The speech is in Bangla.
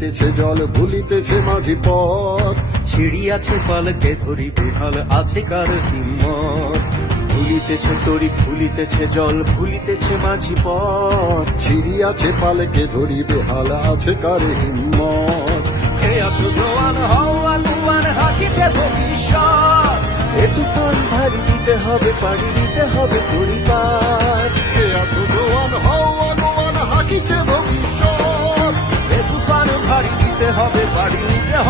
ভরিতেছে জল ভুলিতেছে মাঝি পথ, ছিড়িয়াছে পালকে ধরি বেহাল আছে কার হিম্মত, ভুলিতেছে তরি ভুলিতেছে জল ভুলিতেছে মাঝি পথ, ছিড়িয়াছে পালকে ধরি বেহাল আছে কার হিম্মত। কে আছো জোয়ান হও আগুয়ান হাকিছে ভবিষ্যৎ, এ তুফান ভারী দিতে হবে পাড়ি দিতে হবে পরিবার, কে আছো জোয়ান হও আগুয়ান হাকিছে ভবিষ্যৎ, এ তুফান ভারী দিতে হবে পাড়ি দিতে হবে